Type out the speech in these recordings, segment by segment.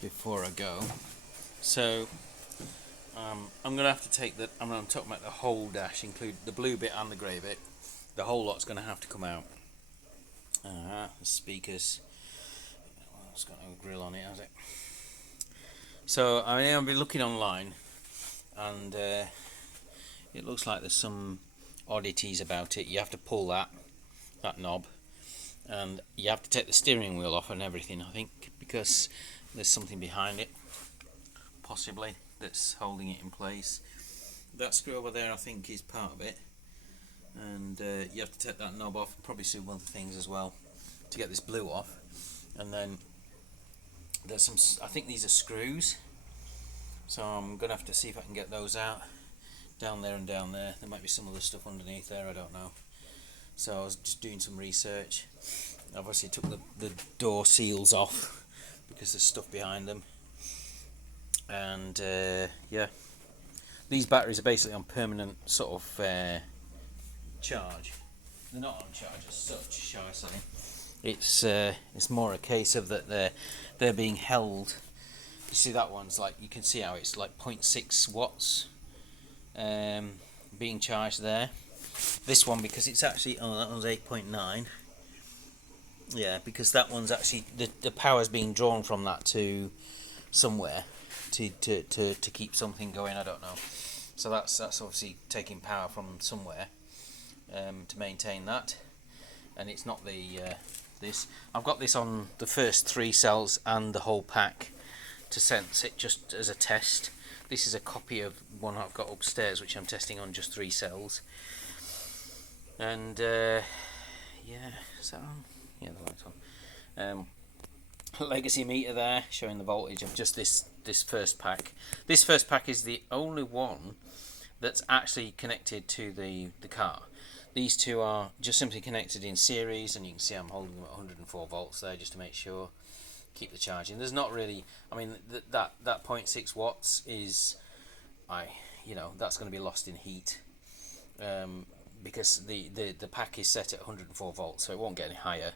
before I go. So I'm going to have to take that. I'm talking about the whole dash, include the blue bit and the grey bit. The whole lot's going to have to come out. The speakers. Well, it's got no grill on it, has it? So I'll be looking online, and it looks like there's some oddities about it. You have to pull that knob, and you have to take the steering wheel off and everything, I think, because there's something behind it, possibly, that's holding it in place. That screw over there, I think, is part of it, and you have to take that knob off, and probably some other things as well, to get this blue off. And then there's some, I think these are screws, so I'm going to have to see if I can get those out. Down there and down there. There might be some other stuff underneath there, I don't know. So I was just doing some research. I obviously took the door seals off because there's stuff behind them. And yeah, these batteries are basically on permanent sort of charge. They're not on charge as such, shall I say. It's more a case of that they're being held. You see that one's like, you can see how it's like 0.6 watts being charged there. This one, because it's actually, that one's 8.9. Yeah, because that one's actually, the power's being drawn from that to somewhere to keep something going, I don't know. So that's obviously taking power from somewhere to maintain that. And it's not this. I've got this on the first 3 cells and the whole pack to sense it, just as a test. This is a copy of one I've got upstairs, which I'm testing on just 3 cells. And yeah, is that on? Yeah, the light's on. Legacy meter there, showing the voltage of just this first pack. This first pack is the only one that's actually connected to the car. These two are just simply connected in series, and you can see I'm holding them at 104 volts there just to make sure. Keep the charging. There's not really, I mean, that 0.6 watts is, that's going to be lost in heat, because the pack is set at 104 volts, so it won't get any higher.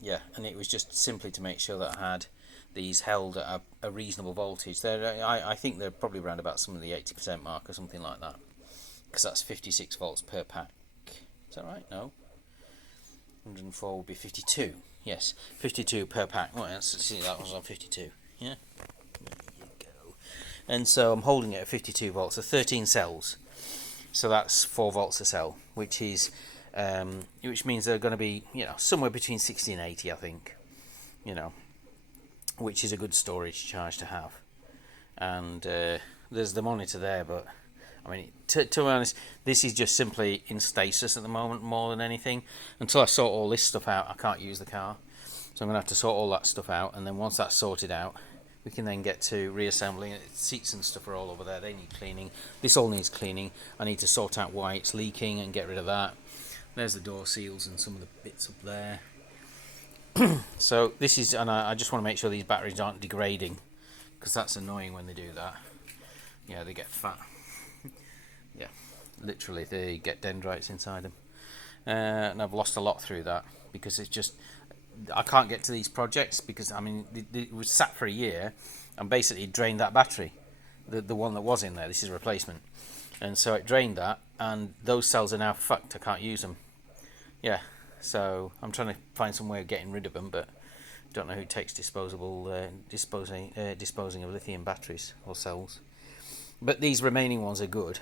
Yeah, and it was just simply to make sure that I had these held at a reasonable voltage. I think they're probably around about some of the 80% mark or something like that, because that's 56 volts per pack. Is that right? No. 104 would be 52. Yes, 52 per pack. Well, let's see, that was on 52. Yeah, there you go. And so I'm holding it at 52 volts, so 13 cells. So that's 4 volts a cell, which is, which means they're going to be, somewhere between 60 and 80, I think. Which is a good storage charge to have. And there's the monitor there, but I mean, to be honest, this is just simply in stasis at the moment more than anything. Until I sort all this stuff out, I can't use the car. So I'm going to have to sort all that stuff out, and then once that's sorted out, we can then get to reassembling it. Seats and stuff are all over there, they need cleaning. This all needs cleaning. I need to sort out why it's leaking and get rid of that. There's the door seals and some of the bits up there. So this is, and I just want to make sure these batteries aren't degrading, because that's annoying when they do that. Yeah, they get fat. Yeah, literally they get dendrites inside them, and I've lost a lot through that, because it's just, I can't get to these projects because, I mean, it was sat for a year and basically drained that battery, the one that was in there. This is a replacement, and so it drained that, and those cells are now fucked. I can't use them. Yeah, so I'm trying to find some way of getting rid of them, but don't know who takes disposing of lithium batteries or cells. But these remaining ones are good.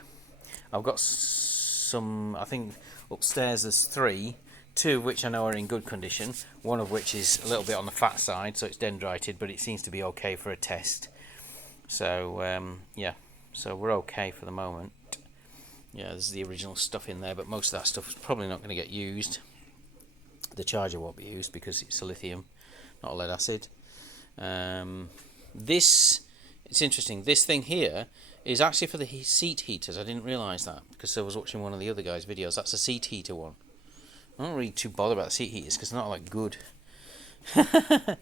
I've got some, I think upstairs there's 3, 2 of which I know are in good condition, one of which is a little bit on the fat side, so it's dendrited, but it seems to be okay for a test. So yeah, so we're okay for the moment. Yeah, there's the original stuff in there, but most of that stuff is probably not going to get used. The charger won't be used because it's a lithium, not a lead acid. It's interesting, this thing here is actually for the seat heaters. I didn't realise that, because I was watching one of the other guys' videos. That's a seat heater one. I'm not really too bothered about the seat heaters because they're not like good. I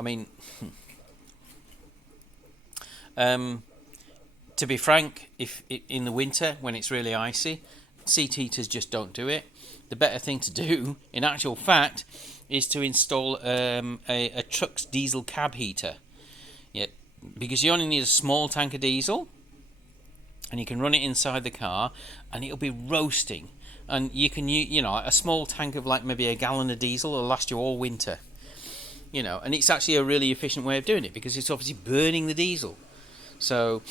mean, to be frank, if in the winter when it's really icy, seat heaters just don't do it. The better thing to do, in actual fact, is to install a truck's diesel cab heater. Yeah, because you only need a small tank of diesel, and you can run it inside the car, and it'll be roasting. And you can, you know, a small tank of like maybe a gallon of diesel will last you all winter. You know, and it's actually a really efficient way of doing it because it's obviously burning the diesel. So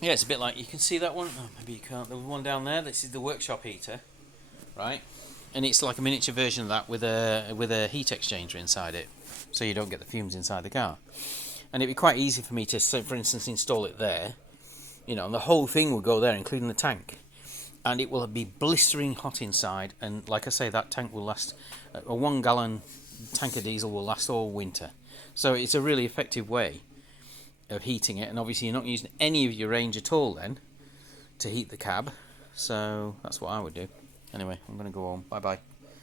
yeah, it's a bit like, you can see that one. Oh, maybe you can't. The one down there. This is the workshop heater, right? And it's like a miniature version of that with a heat exchanger inside it, so you don't get the fumes inside the car. And it'd be quite easy for me to, say, for instance, install it there. You know, and the whole thing will go there, including the tank, and it will be blistering hot inside. And like I say, that tank will last. A 1 gallon tank of diesel will last all winter. So it's a really effective way of heating it, and obviously you're not using any of your range at all then to heat the cab. So that's what I would do. Anyway, I'm going to go home. Bye bye.